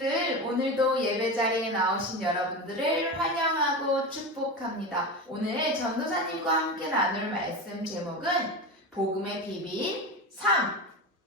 어린이들, 오늘도 예배 자리에 나오신 여러분들을 환영하고 축복합니다. 오늘 전도사님과 함께 나눌 말씀 제목은 복음의 비밀 3.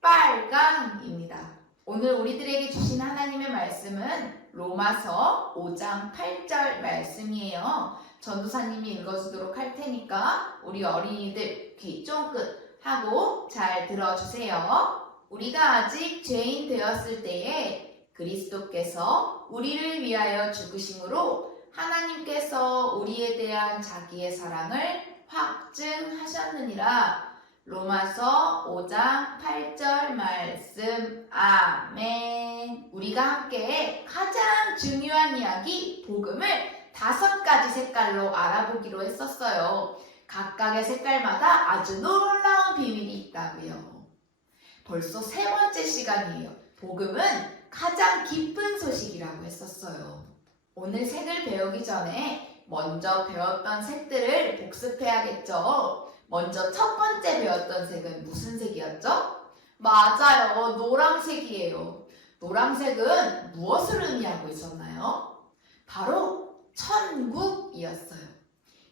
빨강입니다. 오늘 우리들에게 주신 하나님의 말씀은 로마서 5장 8절 말씀이에요. 전도사님이 읽어주도록 할 테니까 우리 어린이들 귀 쫑긋 하고 잘 들어주세요. 우리가 아직 죄인 되었을 때에 그리스도께서 우리를 위하여 죽으심으로 하나님께서 우리에 대한 자기의 사랑을 확증하셨느니라. 로마서 5장 8절 말씀. 아멘. 우리가 함께 가장 중요한 이야기 복음을 5가지 색깔로 알아보기로 했었어요. 각각의 색깔마다 아주 놀라운 비밀이 있다고요. 벌써 3번째 시간이에요. 복음은 가장 기쁜 소식이라고 했었어요. 오늘 색을 배우기 전에 먼저 배웠던 색들을 복습해야겠죠. 먼저 첫 번째 배웠던 색은 무슨 색이었죠? 맞아요. 노란색이에요. 노란색은 무엇을 의미하고 있었나요? 바로 천국이었어요.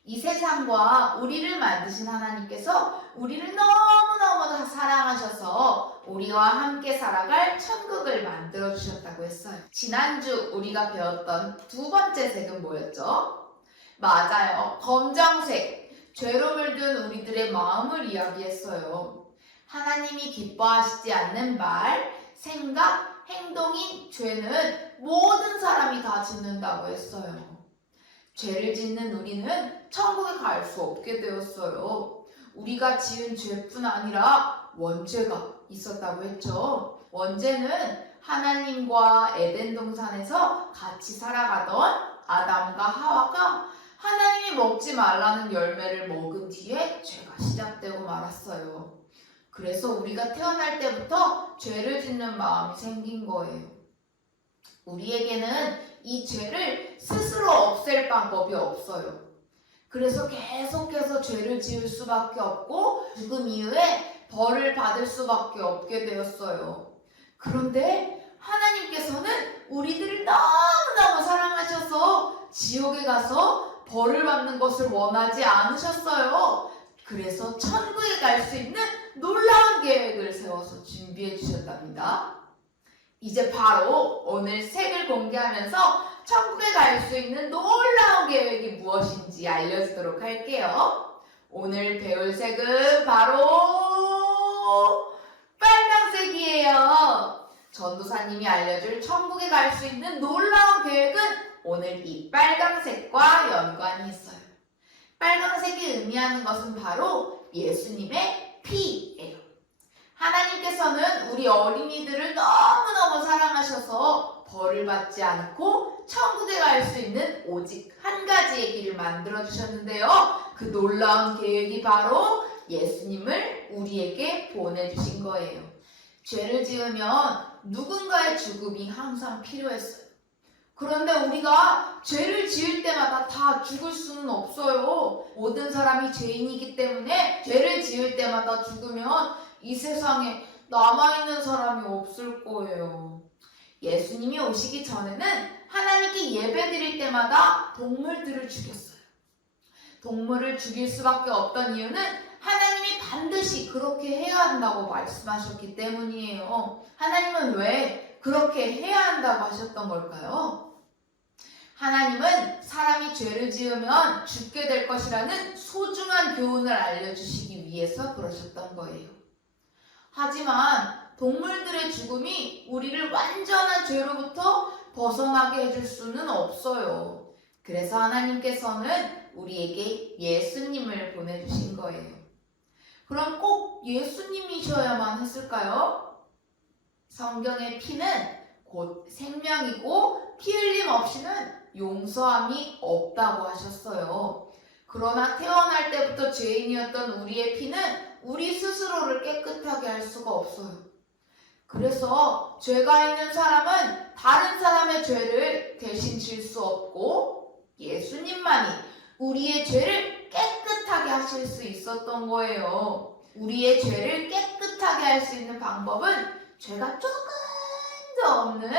이 세상과 우리를 만드신 하나님께서 우리를 너무너무 사랑하셔서 우리와 함께 살아갈 천국을 만들어 주셨다고 했어요. 지난주 우리가 배웠던 2번째 색은 뭐였죠? 맞아요. 검정색. 죄로 물든 우리들의 마음을 이야기했어요. 하나님이 기뻐하시지 않는 말, 생각, 행동인 죄는 모든 사람이 다 짓는다고 했어요. 죄를 짓는 우리는 천국에 갈 수 없게 되었어요. 우리가 지은 죄뿐 아니라 원죄가 있었다고 했죠. 원죄는 하나님과 에덴 동산에서 같이 살아가던 아담과 하와가 하나님이 먹지 말라는 열매를 먹은 뒤에 죄가 시작되고 말았어요. 그래서 우리가 태어날 때부터 죄를 짓는 마음이 생긴 거예요. 우리에게는 이 죄를 스스로 없앨 방법이 없어요. 그래서 계속해서 죄를 지을 수밖에 없고 죽음 이후에 벌을 받을 수밖에 없게 되었어요. 그런데 하나님께서는 우리들을 너무너무 사랑하셔서 지옥에 가서 벌을 받는 것을 원하지 않으셨어요. 그래서 천국에 갈 수 있는 놀라운 계획을 세워서 준비해 주셨답니다. 이제 바로 오늘 색을 공개하면서 천국에 갈 수 있는 놀라운 계획이 무엇인지 알려주도록 할게요. 오늘 배울 색은 바로 빨강색이에요. 전도사님이 알려줄 천국에 갈 수 있는 놀라운 계획은 오늘 이 빨강색과 연관이 있어요. 빨강색이 의미하는 것은 바로 예수님의 피예요. 하나님께서는 우리 어린이들을 너무너무 사랑하셔서 벌을 받지 않고 천국에 갈 수 있는 오직 한 가지의 길을 만들어 주셨는데요. 그 놀라운 계획이 바로 예수님을 우리에게 보내주신 거예요. 죄를 지으면 누군가의 죽음이 항상 필요했어요. 그런데 우리가 죄를 지을 때마다 다 죽을 수는 없어요. 모든 사람이 죄인이기 때문에 죄를 지을 때마다 죽으면 이 세상에 남아있는 사람이 없을 거예요. 예수님이 오시기 전에는 하나님께 예배드릴 때마다 동물들을 죽였어요. 동물을 죽일 수밖에 없던 이유는 하나님이 반드시 그렇게 해야 한다고 말씀하셨기 때문이에요. 하나님은 왜 그렇게 해야 한다고 하셨던 걸까요? 하나님은 사람이 죄를 지으면 죽게 될 것이라는 소중한 교훈을 알려주시기 위해서 그러셨던 거예요. 하지만 동물들의 죽음이 우리를 완전한 죄로부터 벗어나게 해줄 수는 없어요. 그래서 하나님께서는 우리에게 예수님을 보내주신 거예요. 그럼 꼭 예수님이셔야만 했을까요? 성경의 피는 곧 생명이고 피 흘림 없이는 용서함이 없다고 하셨어요. 그러나 태어날 때부터 죄인이었던 우리의 피는 우리 스스로를 깨끗하게 할 수가 없어요. 그래서 죄가 있는 사람은 다른 사람의 죄를 대신 질 수 없고 예수님만이 우리의 죄를 깨끗하게 하실 수 있었던 거예요. 우리의 죄를 깨끗하게 할 수 있는 방법은 죄가 조금도 없는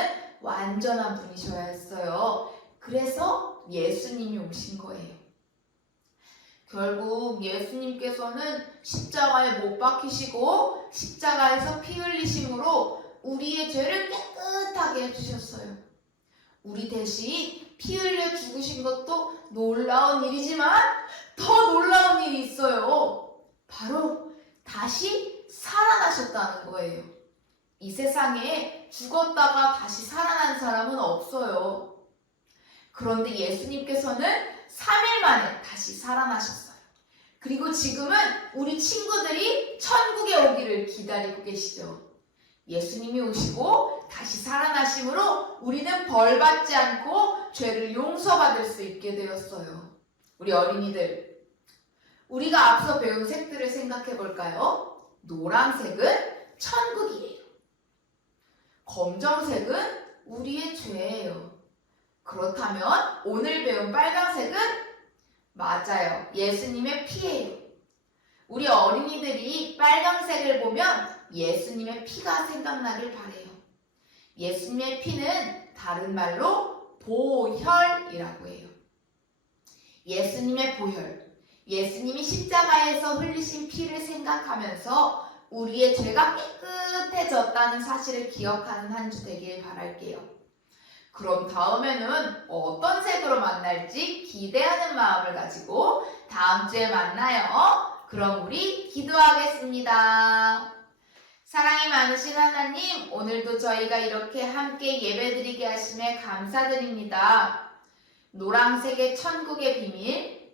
완전한 분이셔야 했어요. 그래서 예수님이 오신 거예요. 결국 예수님께서는 십자가에 못 박히시고 십자가에서 피 흘리심으로 우리의 죄를 깨끗하게 해주셨어요. 우리 대신 피 흘려 죽으신 것도 놀라운 일이지만 더 놀라운 일이 있어요. 바로 다시 살아나셨다는 거예요. 이 세상에 죽었다가 다시 살아난 사람은 없어요. 그런데 예수님께서는 3일 만에 다시 살아나셨어요. 그리고 지금은 우리 친구들이 천국에 오기를 기다리고 계시죠. 예수님이 오시고 다시 살아나심으로 우리는 벌받지 않고 죄를 용서받을 수 있게 되었어요. 우리 어린이들, 우리가 앞서 배운 색들을 생각해 볼까요? 노란색은 천국이에요. 검정색은 우리의 죄예요. 그렇다면 오늘 배운 빨간색은 맞아요. 예수님의 피예요. 우리 어린이들이 빨간색을 보면 예수님의 피가 생각나길 바래요. 예수님의 피는 다른 말로 보혈이라고 해요. 예수님의 보혈, 예수님이 십자가에서 흘리신 피를 생각하면서 우리의 죄가 깨끗해졌다는 사실을 기억하는 한 주 되길 바랄게요. 그럼 다음에는 어떤 색으로 만날지 기대하는 마음을 가지고 다음 주에 만나요. 그럼 우리 기도하겠습니다. 사랑이 많으신 하나님, 오늘도 저희가 이렇게 함께 예배드리게 하심에 감사드립니다. 노란색의 천국의 비밀,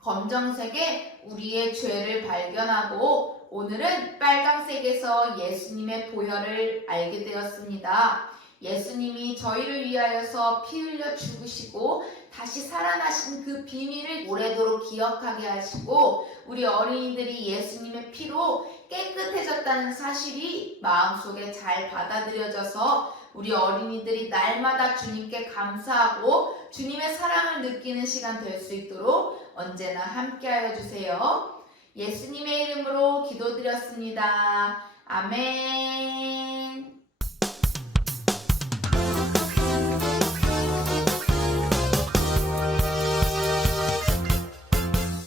검정색의 우리의 죄를 발견하고 오늘은 빨강색에서 예수님의 보혈을 알게 되었습니다. 예수님이 저희를 위하여서 피 흘려 죽으시고 다시 살아나신 그 비밀을 오래도록 기억하게 하시고 우리 어린이들이 예수님의 피로 깨끗해졌다는 사실이 마음속에 잘 받아들여져서 우리 어린이들이 날마다 주님께 감사하고 주님의 사랑을 느끼는 시간 될 수 있도록 언제나 함께하여 주세요. 예수님의 이름으로 기도드렸습니다. 아멘.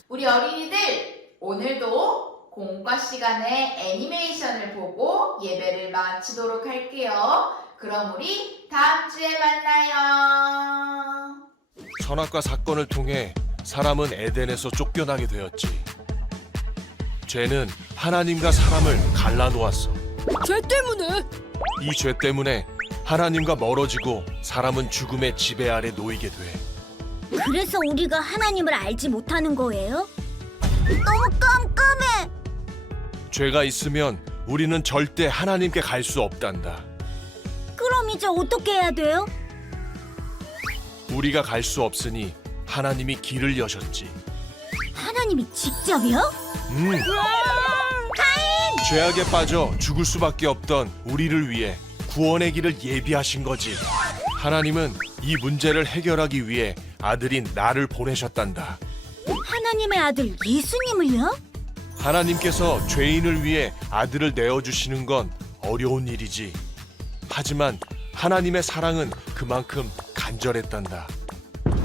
우리 어린이들, 오늘도 공과 시간에 애니메이션을 보고 예배를 마치도록 할게요. 그럼 우리 다음 주에 만나요. 선악과 사건을 통해 사람은 에덴에서 쫓겨나게 되었지. 죄는 하나님과 사람을 갈라놓았어. 죄 때문에? 이 죄 때문에 하나님과 멀어지고 사람은 죽음의 지배 아래 놓이게 돼. 그래서 우리가 하나님을 알지 못하는 거예요? 너무 깜깜해. 죄가 있으면 우리는 절대 하나님께 갈 수 없단다. 그럼 이제 어떻게 해야 돼요? 우리가 갈 수 없으니 하나님이 길을 여셨지. 하나님이 직접이요? 죄악에 빠져 죽을 수밖에 없던 우리를 위해 구원의 길을 예비하신 거지. 하나님은 이 문제를 해결하기 위해 아들인 나를 보내셨단다. 하나님의 아들 예수님을요? 하나님께서 죄인을 위해 아들을 내어주시는 건 어려운 일이지. 하지만 하나님의 사랑은 그만큼 간절했단다.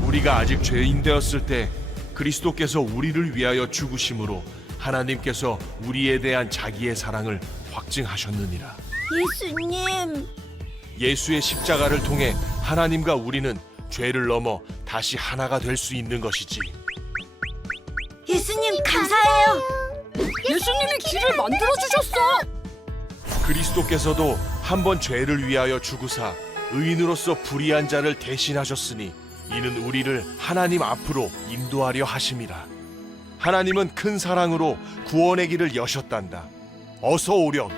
우리가 아직 죄인 되었을 때 그리스도께서 우리를 위하여 죽으심으로 하나님께서 우리에 대한 자기의 사랑을 확증하셨느니라. 예수님. 예수의 십자가를 통해 하나님과 우리는 죄를 넘어 다시 하나가 될 수 있는 것이지. 예수님 감사해요. 예수님이 길을 만들어주셨어! 그리스도께서도 한 번 죄를 위하여 죽으사 의인으로서 불의한 자를 대신하셨으니 이는 우리를 하나님 앞으로 인도하려 하심이라. 하나님은 큰 사랑으로 구원의 길을 여셨단다. 어서 오렴.